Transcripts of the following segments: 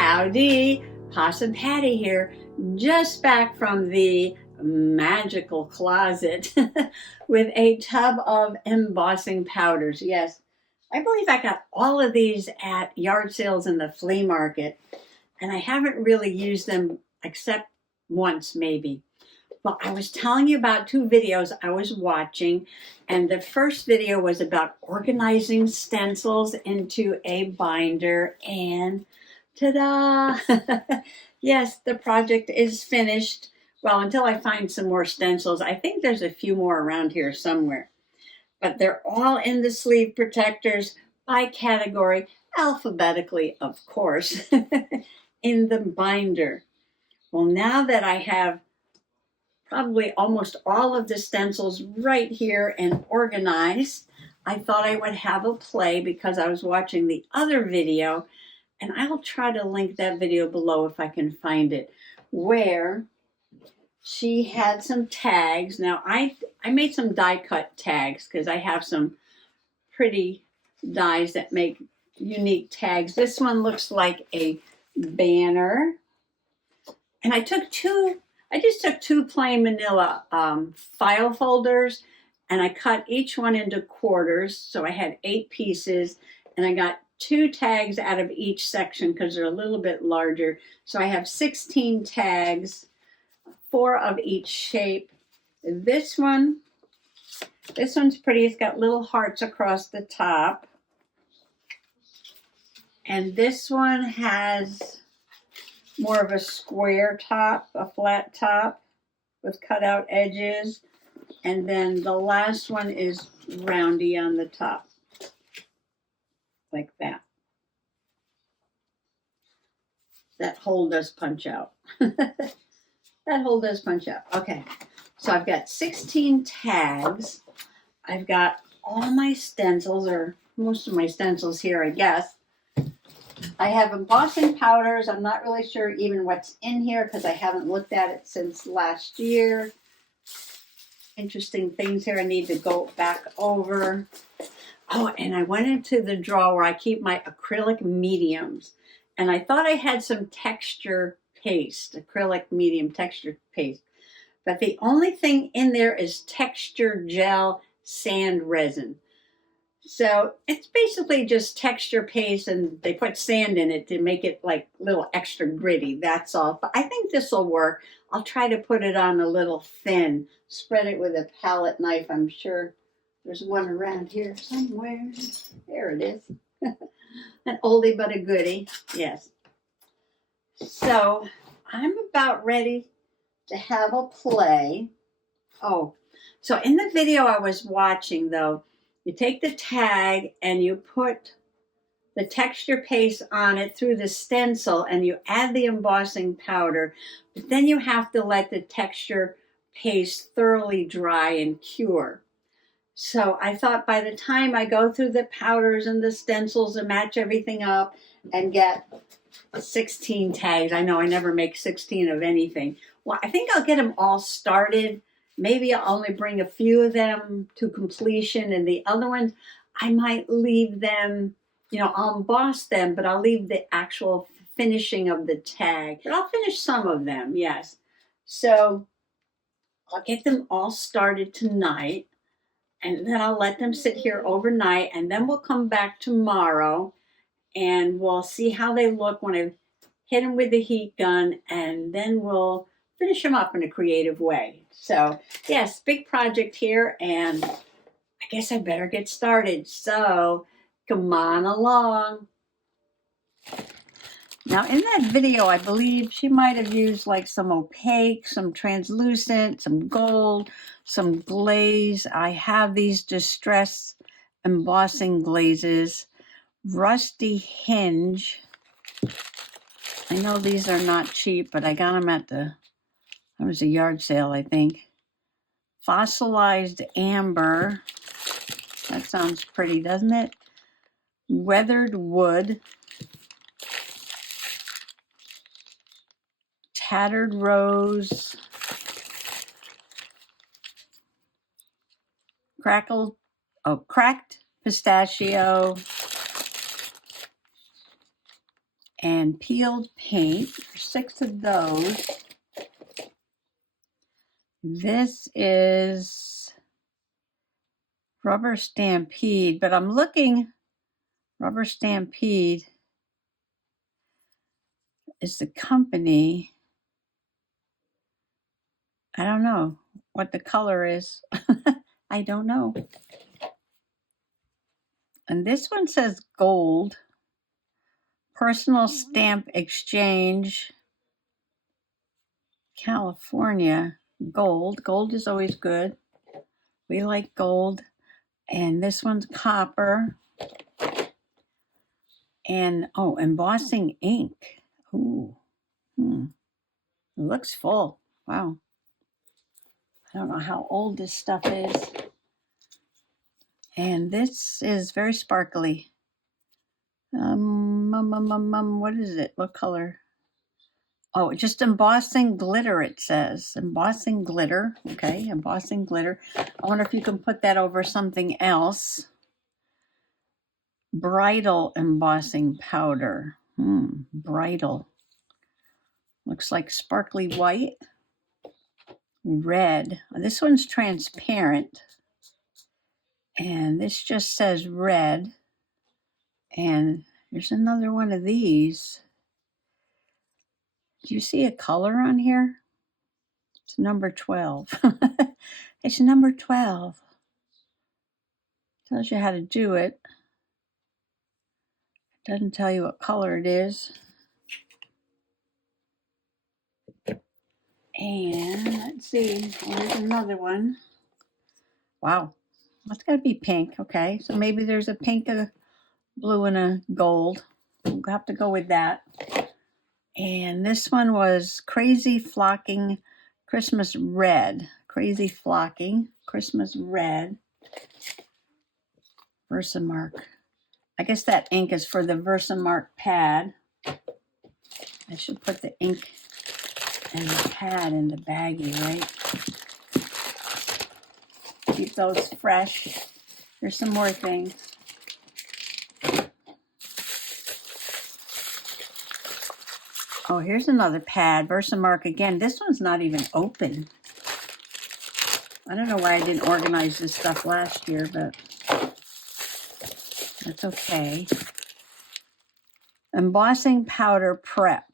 Howdy, Possum Patty here, just back from the magical closet with a tub of embossing powders. Yes, I believe I got all of these at yard sales in the flea market, and I haven't really used them except once maybe. Well, I was telling you about two videos I was watching, and the first video was about organizing stencils into a binder, and ta-da! Yes, the project is finished. Well, until I find some more stencils. I think there's a few more around here somewhere. But they're all in the sleeve protectors by category, alphabetically, of course, in the binder. Well, now that I have probably almost all of the stencils right here and organized, I thought I would have a play because I was watching the other video, and I'll try to link that video below if I can find it, where she had some tags. Now, I made some die cut tags because I have some pretty dies that make unique tags. This one looks like a banner. And I just took two plain manila file folders, and I cut each one into quarters. So I had 8 pieces, and I got 2 tags out of each section because they're a little bit larger. So I have 16 tags, 4 of each shape. This one's pretty. It's got little hearts across the top. And this one has more of a square top, a flat top with cutout edges. And then the last one is roundy on the top, like that. That hole does punch out. That hole does punch out. Okay, so I've got 16 tags. I've got all my stencils, or most of my stencils here, I guess. I have embossing powders. I'm not really sure even what's in here because I haven't looked at it since last year. Interesting things here I need to go back over. Oh, and I went into the drawer where I keep my acrylic mediums. And I thought I had some texture paste, acrylic medium texture paste. But the only thing in there is texture gel sand resin. So it's basically just texture paste, and they put sand in it to make it like a little extra gritty. That's all. But I think this will work. I'll try to put it on a little thin. Spread it with a palette knife. I'm sure there's one around here somewhere. There it is. An oldie but a goodie. Yes. So I'm about ready to have a play. Oh, so in the video I was watching, though, you take the tag and you put the texture paste on it through the stencil, and you add the embossing powder, but then you have to let the texture paste thoroughly dry and cure. So I thought by the time I go through the powders and the stencils and match everything up and get 16 tags, I know I never make 16 of anything. Well, I think I'll get them all started. Maybe I'll only bring a few of them to completion, and the other ones, I might leave them, I'll emboss them, but I'll leave the actual finishing of the tag. But I'll finish some of them, yes. So I'll get them all started tonight, and then I'll let them sit here overnight, and then we'll come back tomorrow, and we'll see how they look when I hit them with the heat gun, and then we'll finish them up in a creative way. So, yes, big project here, and I guess I better get started. So, come on along. Now, in that video, I believe she might have used like some opaque, some translucent, some gold, some glaze. I have these distress embossing glazes, rusty hinge. I know these are not cheap, but I got them at it was a yard sale, I think. Fossilized amber. That sounds pretty, doesn't it? Weathered wood. Tattered rose. Cracked pistachio. and peeled paint. 6 of those. This is Rubber Stampede, but I'm looking, Rubber Stampede is the company. I don't know what the color is. I don't know. And this one says gold. Personal Stamp Exchange, California. Gold. Gold is always good. We like gold. And this one's copper. And, oh, embossing ink. Ooh. It looks full. Wow. I don't know how old this stuff is. And this is very sparkly. What is it? What color? Oh, just embossing glitter, it says. Embossing glitter. Okay, embossing glitter. I wonder if you can put that over something else. Bridal embossing powder. Bridal. Looks like sparkly white. Red. This one's transparent. And this just says red. And there's another one of these. Do you see a color on here? It's number 12. It's number 12. Tells you how to do it. Doesn't tell you what color it is. And let's see, there's another one. Wow, that's got to be pink. Okay, so maybe there's a pink, a blue, and a gold. We'll have to go with that. And this one was Crazy Flocking Christmas Red. Crazy Flocking Christmas Red. Versamark. I guess that ink is for the Versamark pad. I should put the ink and the pad in the baggie, right? Keep those fresh. There's some more things. Oh, here's another pad, Versamark again. This one's not even open. I don't know why I didn't organize this stuff last year, but that's okay. Embossing powder prep.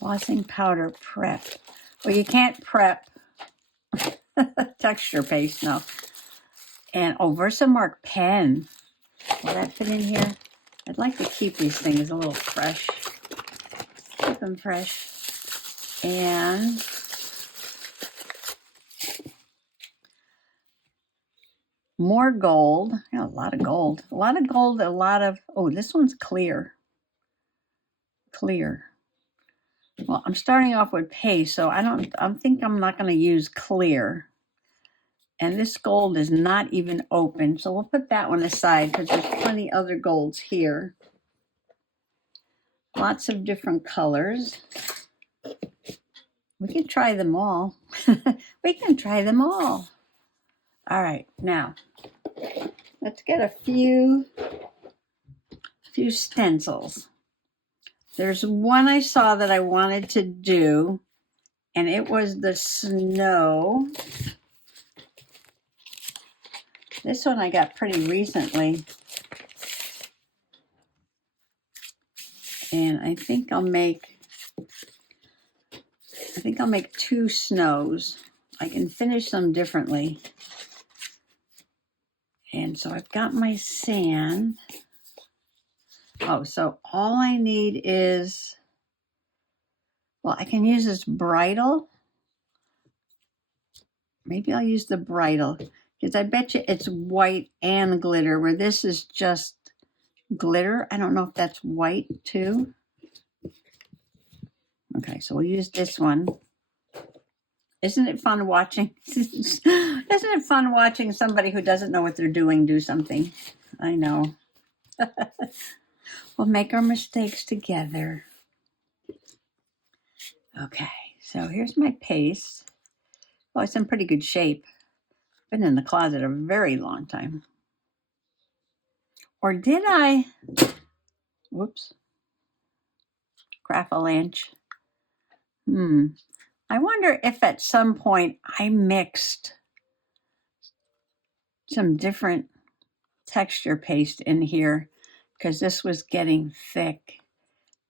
Embossing powder prep. Well, you can't prep texture paste, no. And, oh, Versamark pen. Will that fit in here? I'd like to keep these things a little fresh. Keep them fresh. And more gold. Yeah, a lot of gold. A lot of gold, a lot of, oh, this one's clear. Clear. Well, I'm starting off with paste, so I think I'm not going to use clear. And this gold is not even open, so we'll put that one aside because there's plenty other golds here. Lots of different colors. We can try them all. We can try them all. All right, now let's get a few stencils. There's one I saw that I wanted to do, and it was the snow. This one I got pretty recently. And I think I'll make 2 snows. I can finish them differently. And so I've got my sand. Oh, so all I need is, well, I can use this bridal. Maybe I'll use the bridal because I bet you it's white and glitter, where this is just glitter. I don't know if that's white too. Okay, so we'll use this one. Isn't it fun watching? Isn't it fun watching somebody who doesn't know what they're doing do something? I know. We'll make our mistakes together. Okay, so here's my paste. Oh, it's in pretty good shape. Been in the closet a very long time. Or did I? Whoops. Graphalanche. I wonder if at some point I mixed some different texture paste in here because this was getting thick.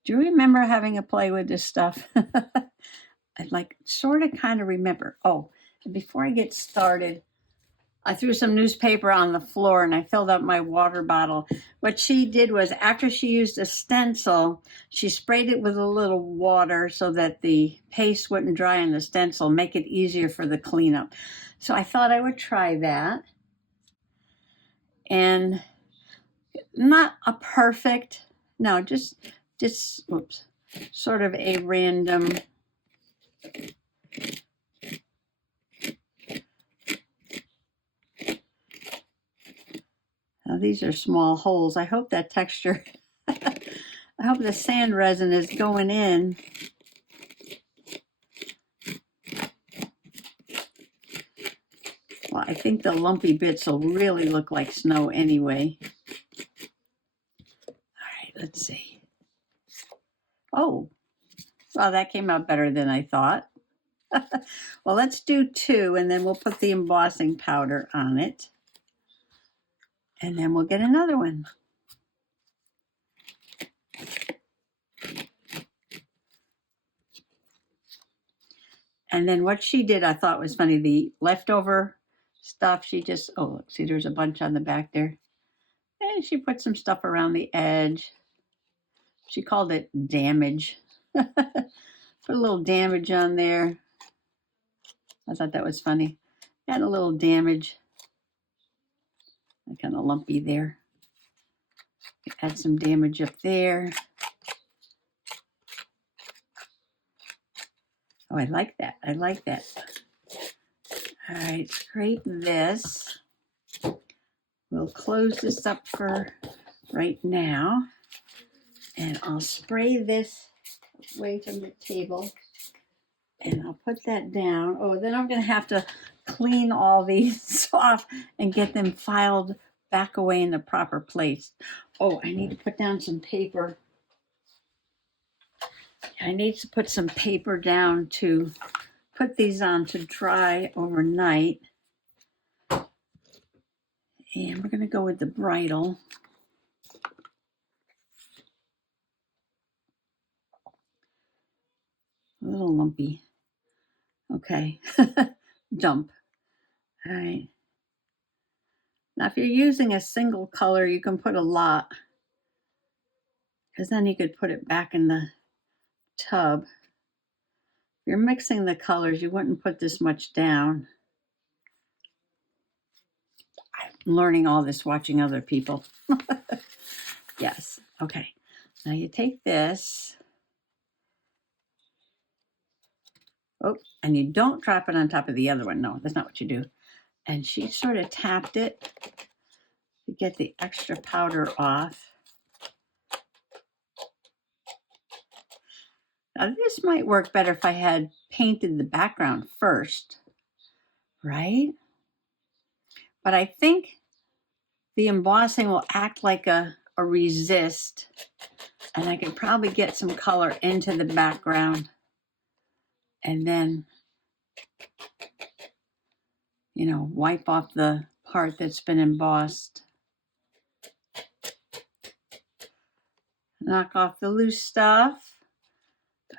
Do you remember having a play with this stuff? I'd like sort of kind of remember. Oh, before I get started, I threw some newspaper on the floor and I filled up my water bottle. What she did was after she used a stencil, she sprayed it with a little water so that the paste wouldn't dry on the stencil, make it easier for the cleanup. So I thought I would try that. And not a perfect, no, just oops, sort of a random. Now these are small holes. I hope that texture, I hope the sand resin is going in. Well, I think the lumpy bits will really look like snow anyway. All right, let's see. Oh, well, that came out better than I thought. Well, let's do 2, and then we'll put the embossing powder on it. And then we'll get another one. And then what she did, I thought was funny. The leftover stuff, she just, oh, look, see, there's a bunch on the back there. And she put some stuff around the edge. She called it damage. Put a little damage on there. I thought that was funny. Add a little damage. Kind of lumpy there. Add some damage up there. Oh, I like that. I like that. All right, scrape this. We'll close this up for right now. And I'll spray this away from the table. And I'll put that down. Oh, then I'm going to have to clean all these off and get them filed back away in the proper place. Oh, I need to put down some paper. I need to put some paper down to put these on to dry overnight. And we're going to go with the bridle. A little lumpy. Okay. Dump. All right. Now, if you're using a single color, you can put a lot, because then you could put it back in the tub. If you're mixing the colors, you wouldn't put this much down. I'm learning all this watching other people. Yes. Okay. Now you take this. Oh, and you don't drop it on top of the other one. No, that's not what you do. And she sort of tapped it to get the extra powder off. Now this might work better if I had painted the background first, right? But I think the embossing will act like a resist, and I could probably get some color into the background and then, you know, wipe off the part that's been embossed. Knock off the loose stuff.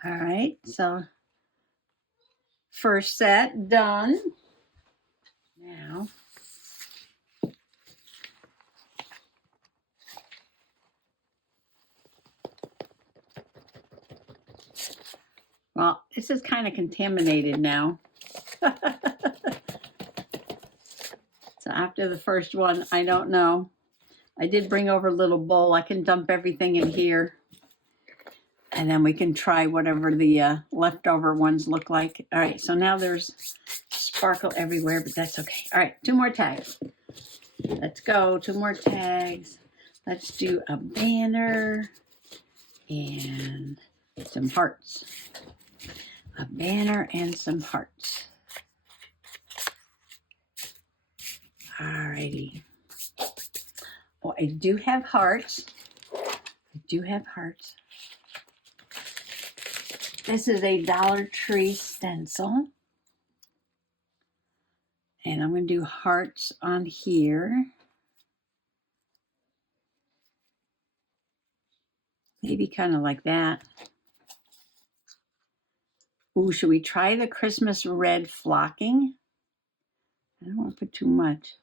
All right, so first set done. Now, well, this is kind of contaminated now. So after the first one, I don't know. I did bring over a little bowl. I can dump everything in here. And then we can try whatever the leftover ones look like. All right, so now there's sparkle everywhere, but that's okay. All right, 2 more tags. Let's go, 2 more tags. Let's do a banner and some hearts. A banner and some hearts. All righty. Well, I do have hearts. I do have hearts. This is a Dollar Tree stencil. And I'm going to do hearts on here. Maybe kind of like that. Ooh, should we try the Christmas red flocking? I don't want to put too much.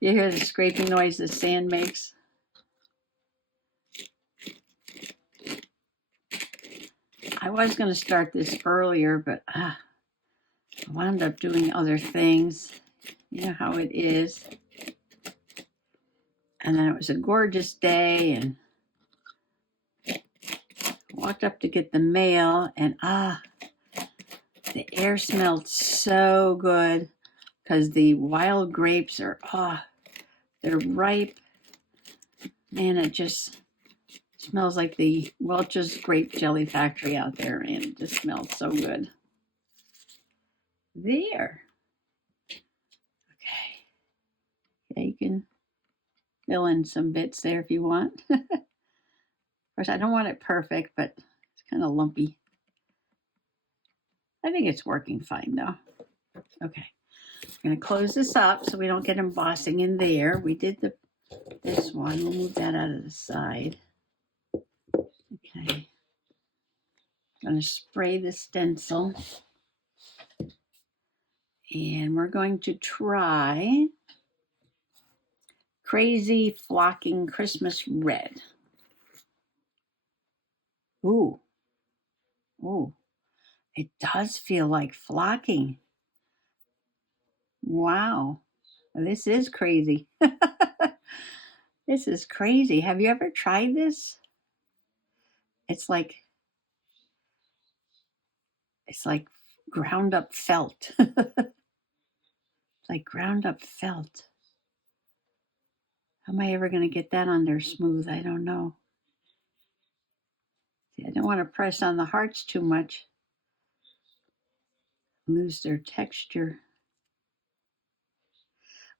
You hear the scraping noise the sand makes? I was going to start this earlier, but I wound up doing other things. You know how it is. And then it was a gorgeous day, and walked up to get the mail, and the air smelled so good because the wild grapes are, they're ripe. Man, it just smells like the Welch's Grape Jelly Factory out there, and it just smells so good. There. Okay. Yeah, you can fill in some bits there if you want. Of course, I don't want it perfect, but it's kind of lumpy. I think it's working fine though. Okay. I'm going to close this up so we don't get embossing in there. We did this one. We'll move that out of the side. Okay. I'm going to spray the stencil. And we're going to try Crazy Flocking Christmas Red. Ooh. Ooh. It does feel like flocking. Wow. This is crazy. This is crazy. Have you ever tried this? It's like ground up felt. Like ground up felt. How am I ever going to get that on there smooth? I don't know. See, I don't want to press on the hearts too much. Lose their texture.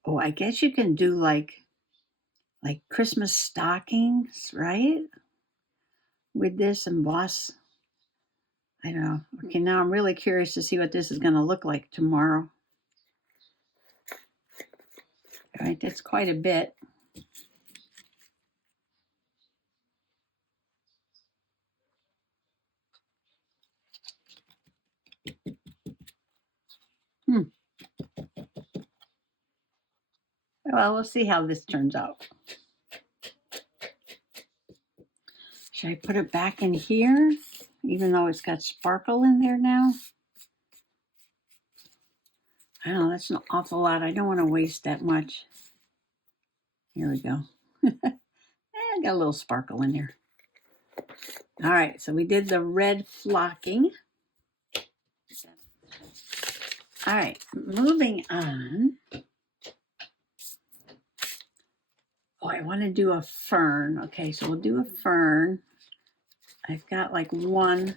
Oh, I guess you can do like Christmas stockings, right? With this emboss. I don't know. Okay, now I'm really curious to see what this is going to look like tomorrow. All right, that's quite a bit. Well, we'll see how this turns out. Should I put it back in here, even though it's got sparkle in there now? I don't know, that's an awful lot. I don't want to waste that much. Here we go. I got a little sparkle in there. All right, so we did the red flocking. All right, moving on. Oh, I want to do a fern. Okay, so we'll do a fern. I've got like one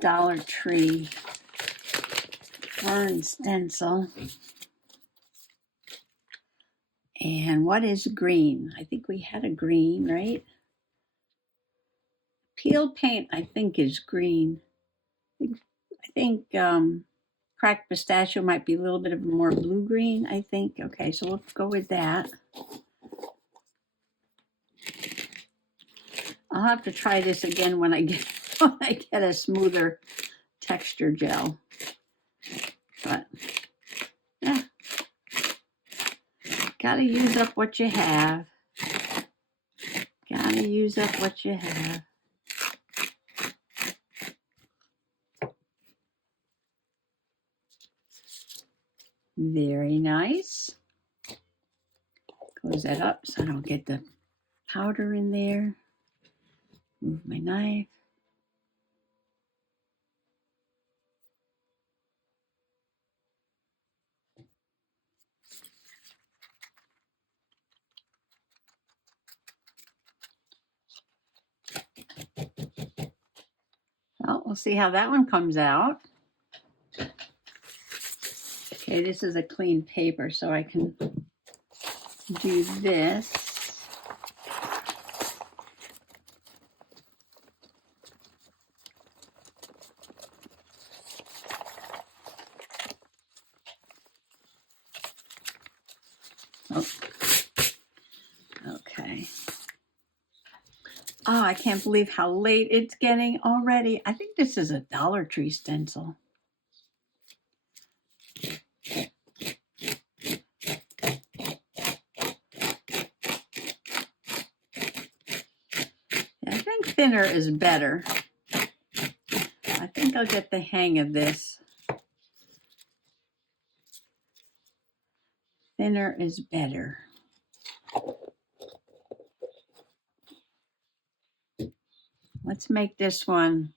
Dollar Tree fern stencil. And what is green? I think we had a green, right? Peel paint, I think, is green. I think cracked pistachio might be a little bit of a more blue-green, I think. Okay, so we'll go with that. I'll have to try this again when I get a smoother texture gel. But yeah, gotta use up what you have. Gotta use up what you have. Very nice. Close that up so I don't get the powder in there. Move my knife. Well, we'll see how that one comes out. Okay, this is a clean paper, so I can do this. Oh. Okay. Oh, I can't believe how late it's getting already. I think this is a Dollar Tree stencil. I think thinner is better. I think I'll get the hang of this. Thinner is better. Let's make this one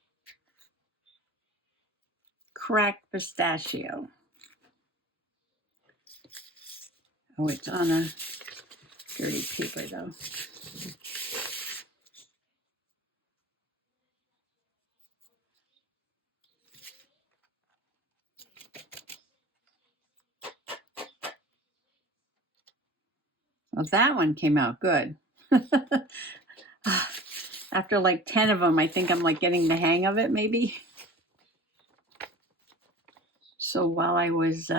cracked pistachio. Oh, it's on a dirty paper though. Well, that one came out good. After like 10 of them, I think I'm like getting the hang of it maybe. So while I was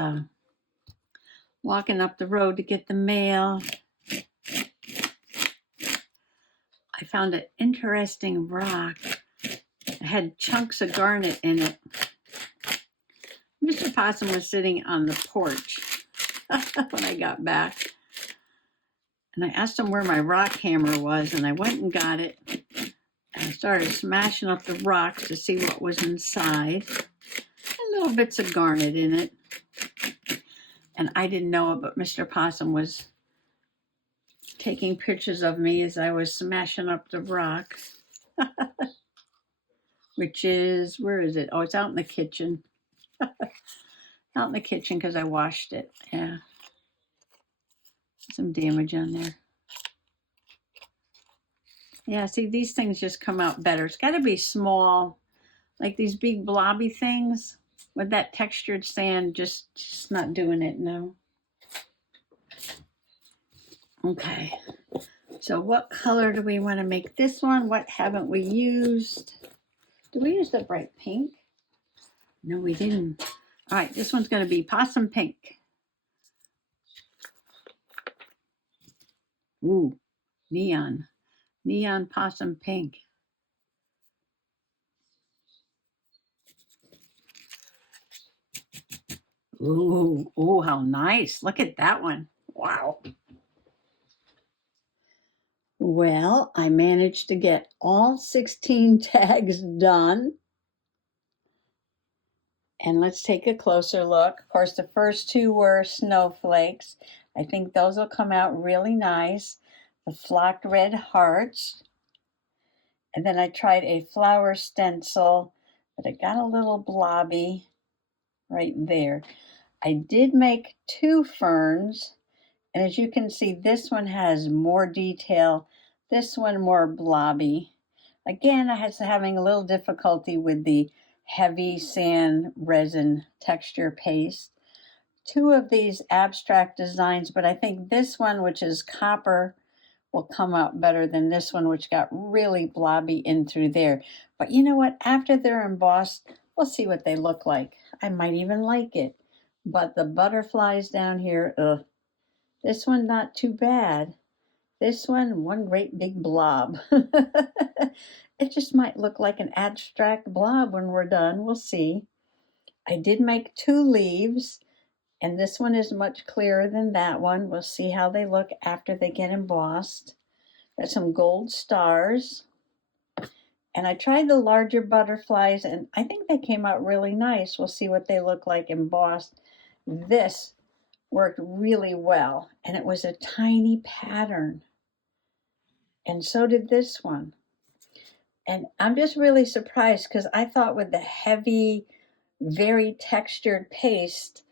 walking up the road to get the mail, I found an interesting rock. It had chunks of garnet in it. Mr. Possum was sitting on the porch when I got back. And I asked him where my rock hammer was, and I went and got it. And I started smashing up the rocks to see what was inside. And little bits of garnet in it. And I didn't know it, but Mr. Possum was taking pictures of me as I was smashing up the rock. Which is, where is it? Oh, it's out in the kitchen. Out in the kitchen because I washed it. Yeah. Some damage on there. Yeah, see, these things just come out better. It's got to be small, like these big blobby things with that textured sand, just not doing it, no. Okay, so what color do we want to make this one? What haven't we used? Did we use the bright pink? No, we didn't. All right, this one's going to be possum pink. Ooh, neon possum pink. Ooh, how nice. Look at that one. Wow. Well, I managed to get all 16 tags done. And let's take a closer look. Of course, the first two were snowflakes. I think those will come out really nice. The flocked red hearts. And then I tried a flower stencil, but it got a little blobby right there. I did make two ferns. And as you can see, this one has more detail. This one more blobby. Again, I was having a little difficulty with the heavy sand resin texture paste. Two of these abstract designs, but I think this one, which is copper, will come out better than this one, which got really blobby in through there. But you know what? After they're embossed, we'll see what they look like. I might even like it. But the butterflies down here, ugh. This one, not too bad. This one great big blob. It just might look like an abstract blob when we're done. We'll see. I did make two leaves, and this one is much clearer than that one. We'll see how they look after they get embossed. Got some gold stars. And I tried the larger butterflies, and I think they came out really nice. We'll see what they look like embossed. This worked really well, and it was a tiny pattern. And so did this one. And I'm just really surprised because I thought with the heavy, very textured paste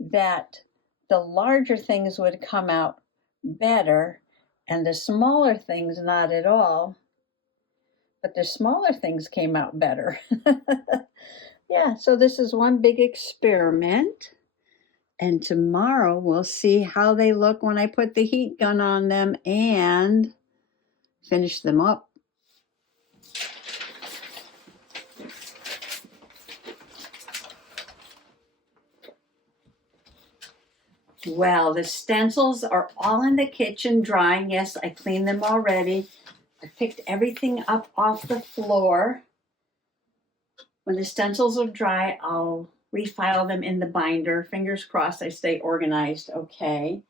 that the larger things would come out better and the smaller things not at all. But the smaller things came out better. Yeah, so this is one big experiment. And tomorrow we'll see how they look when I put the heat gun on them and finish them up. Well, the stencils are all in the kitchen drying. Yes, I cleaned them already. I picked everything up off the floor. When the stencils are dry, I'll refile them in the binder. Fingers crossed I stay organized. Okay.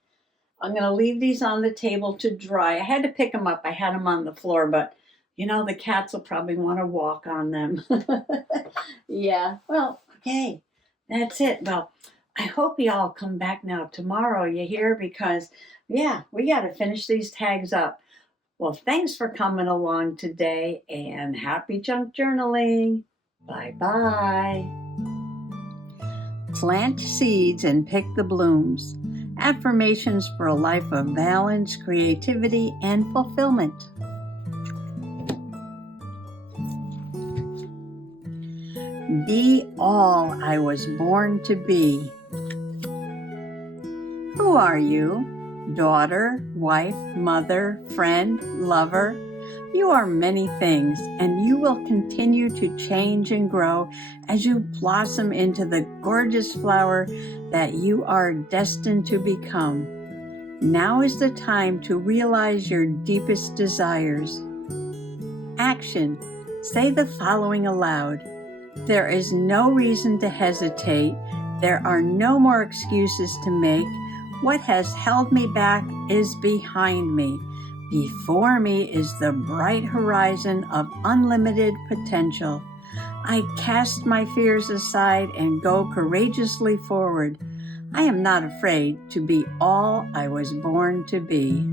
I'm going to leave these on the table to dry. I had to pick them up. I had them on the floor, but you know, the cats will probably want to walk on them. Yeah. Well, okay. That's it. Well, I hope you all come back now tomorrow, you hear? Because, yeah, we got to finish these tags up. Well, thanks for coming along today and happy junk journaling. Bye-bye. Plant seeds and pick the blooms. Affirmations for a life of balance, creativity, and fulfillment. Be all I was born to be. Who are you? Daughter, wife, mother, friend, lover. You are many things, and you will continue to change and grow as you blossom into the gorgeous flower that you are destined to become. Now is the time to realize your deepest desires. Action. Say the following aloud. There is no reason to hesitate. There are no more excuses to make. What has held me back is behind me. Before me is the bright horizon of unlimited potential. I cast my fears aside and go courageously forward. I am not afraid to be all I was born to be.